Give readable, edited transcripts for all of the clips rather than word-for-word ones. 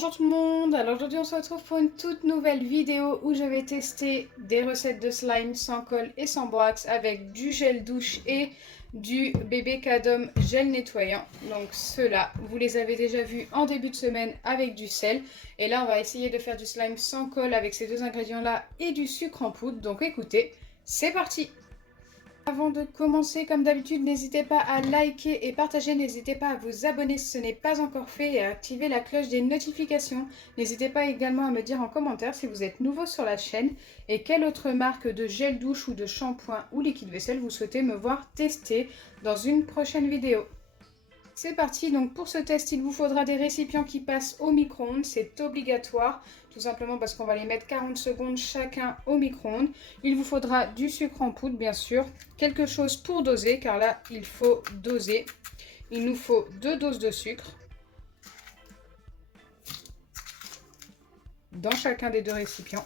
Bonjour tout le monde, alors aujourd'hui on se retrouve pour une toute nouvelle vidéo où je vais tester des recettes de slime sans colle et sans borax avec du gel douche et du bébé Cadom gel nettoyant. Donc ceux-là, vous les avez déjà vus en début de semaine avec du sel. Et là on va essayer de faire du slime sans colle avec ces deux ingrédients-là et du sucre en poudre. Donc écoutez, c'est parti! Avant de commencer, comme d'habitude, n'hésitez pas à liker et partager, n'hésitez pas à vous abonner si ce n'est pas encore fait et à activer la cloche des notifications. N'hésitez pas également à me dire en commentaire si vous êtes nouveau sur la chaîne et quelle autre marque de gel douche ou de shampoing ou liquide vaisselle vous souhaitez me voir tester dans une prochaine vidéo. C'est parti, donc pour ce test, il vous faudra des récipients qui passent au micro-ondes, c'est obligatoire, tout simplement parce qu'on va les mettre 40 secondes chacun au micro-ondes. Il vous faudra du sucre en poudre, bien sûr, quelque chose pour doser, car là, il faut doser. Il nous faut 2 doses de sucre dans chacun des deux récipients.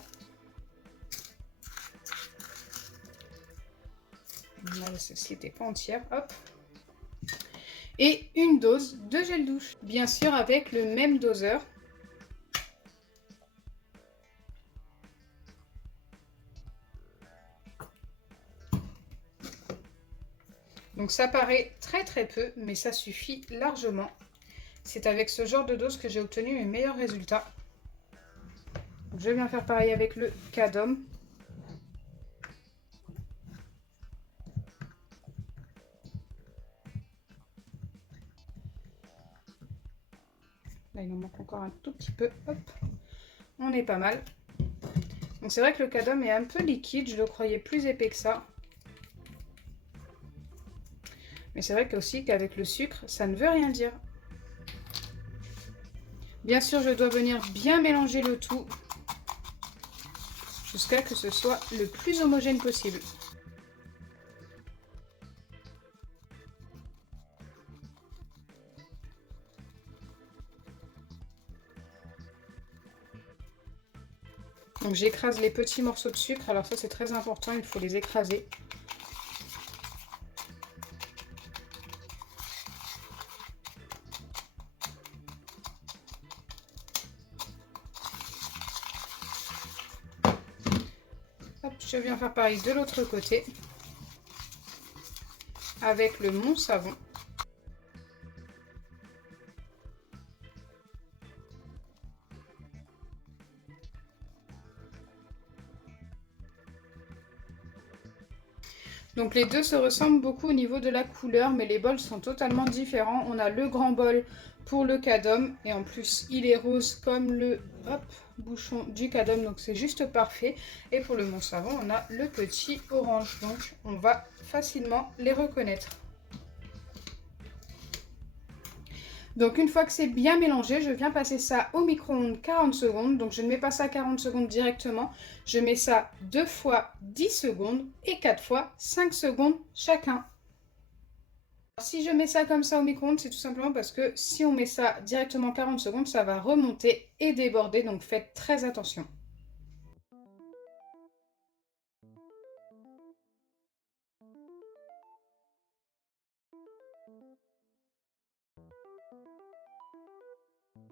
Là, ceci n'était pas entière, hop. Et une dose de gel douche, bien sûr avec le même doseur. Donc ça paraît très peu, mais ça suffit largement. C'est avec ce genre de dose que j'ai obtenu mes meilleurs résultats. Donc je vais bien faire pareil avec le Cadom. Là, il en manque encore un tout petit peu. Hop, on est pas mal. Donc c'est vrai que le Cadom est un peu liquide, je le croyais plus épais que ça. Mais c'est vrai aussi qu'avec le sucre, ça ne veut rien dire. Bien sûr, je dois venir bien mélanger le tout jusqu'à ce que ce soit le plus homogène possible. Donc j'écrase les petits morceaux de sucre, alors ça c'est très important, il faut les écraser. Hop, je viens faire pareil de l'autre côté avec le mon savon. Donc les deux se ressemblent beaucoup au niveau de la couleur, mais les bols sont totalement différents. On a le grand bol pour le Cadom, et en plus il est rose comme le bouchon du Cadom, donc c'est juste parfait. Et pour le mon savon, on a le petit orange, donc on va facilement les reconnaître. Donc une fois que c'est bien mélangé, je viens passer ça au micro-ondes 40 secondes. Donc je ne mets pas ça 40 secondes directement. Je mets ça 2 fois 10 secondes et 4 fois 5 secondes chacun. Alors, si je mets ça comme ça au micro-ondes, c'est tout simplement parce que si on met ça directement 40 secondes, ça va remonter et déborder. Donc faites très attention.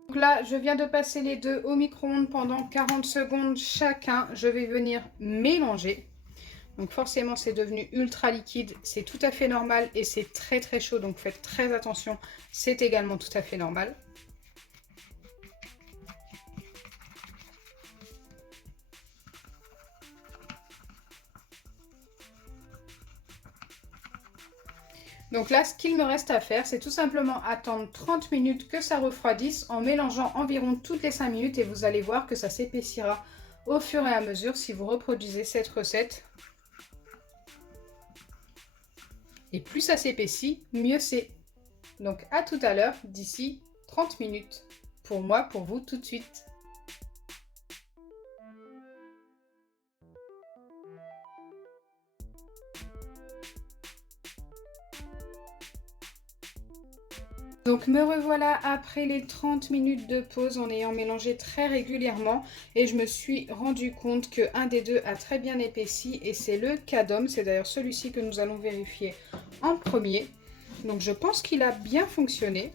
Donc là, je viens de passer les deux au micro-ondes pendant 40 secondes chacun. Je vais venir mélanger. Donc forcément, c'est devenu ultra liquide. C'est tout à fait normal et c'est très chaud. Donc faites très attention. C'est également tout à fait normal. Donc là, ce qu'il me reste à faire, c'est tout simplement attendre 30 minutes que ça refroidisse en mélangeant environ toutes les 5 minutes et vous allez voir que ça s'épaissira au fur et à mesure si vous reproduisez cette recette. Et plus ça s'épaissit, mieux c'est. Donc à tout à l'heure, d'ici 30 minutes. Pour moi, pour vous, tout de suite. Donc me revoilà après les 30 minutes de pause en ayant mélangé très régulièrement et je me suis rendu compte qu'un des deux a très bien épaissi et c'est le Cadom, c'est d'ailleurs celui-ci que nous allons vérifier en premier. Donc je pense qu'il a bien fonctionné.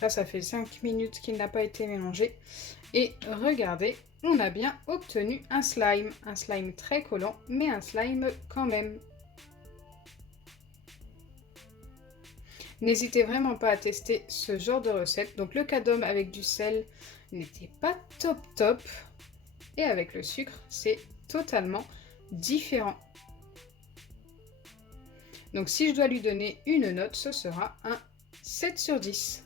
Là, ça fait 5 minutes qu'il n'a pas été mélangé. Et regardez, on a bien obtenu un slime. Un slime très collant, mais un slime quand même. N'hésitez vraiment pas à tester ce genre de recette. Donc le cadum avec du sel n'était pas top top. Et avec le sucre, c'est totalement différent. Donc si je dois lui donner une note, ce sera un 7 sur 10.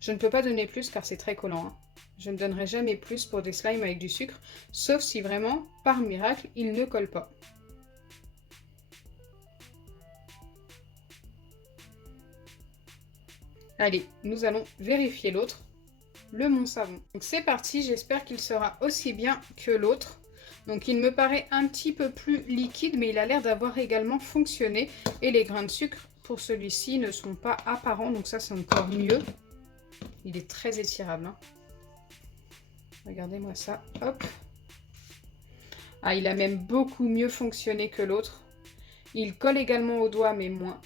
Je ne peux pas donner plus car c'est très collant. Hein. Je ne donnerai jamais plus pour des slimes avec du sucre, sauf si vraiment, par miracle, il ne colle pas. Allez, nous allons vérifier l'autre, le Mont Savon. Donc c'est parti, j'espère qu'il sera aussi bien que l'autre. Donc il me paraît un petit peu plus liquide, mais il a l'air d'avoir également fonctionné. Et les grains de sucre, pour celui-ci, ne sont pas apparents, donc ça c'est encore mieux. Il est très étirable. Hein. Regardez-moi ça, hop. Ah, il a même beaucoup mieux fonctionné que l'autre. Il colle également au doigt, mais moins.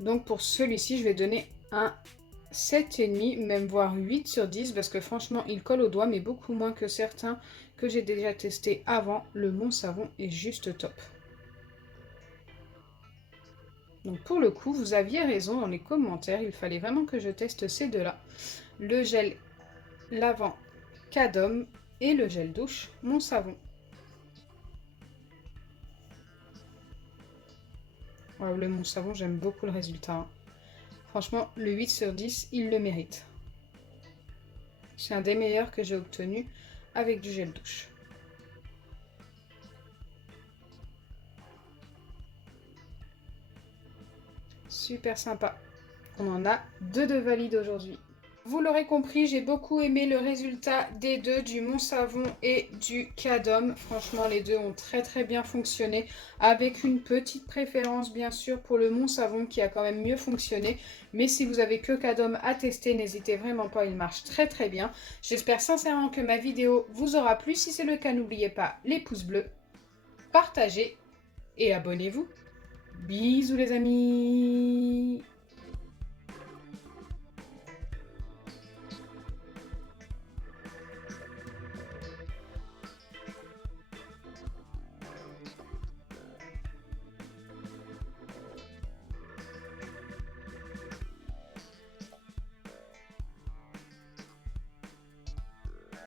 Donc pour celui-ci, je vais donner un 7,5, même voire 8 sur 10, parce que franchement, il colle au doigt, mais beaucoup moins que certains que j'ai déjà testés avant. Le Mont Savon est juste top. Donc pour le coup, vous aviez raison dans les commentaires, il fallait vraiment que je teste ces deux-là. Le gel lavant Cadom et le gel douche Mont Savon. Wow, le Mont Savon, j'aime beaucoup le résultat. Hein. Franchement, le 8 sur 10, il le mérite. C'est un des meilleurs que j'ai obtenu avec du gel douche. Super sympa. On en a deux de valides aujourd'hui. Vous l'aurez compris, j'ai beaucoup aimé le résultat des deux, du Mont Savon et du Cadom. Franchement, les deux ont très bien fonctionné, avec une petite préférence bien sûr pour le Mont Savon qui a quand même mieux fonctionné. Mais si vous avez que Cadom à tester, n'hésitez vraiment pas, il marche très bien. J'espère sincèrement que ma vidéo vous aura plu. Si c'est le cas, n'oubliez pas les pouces bleus, partagez et abonnez-vous. Bisous les amis!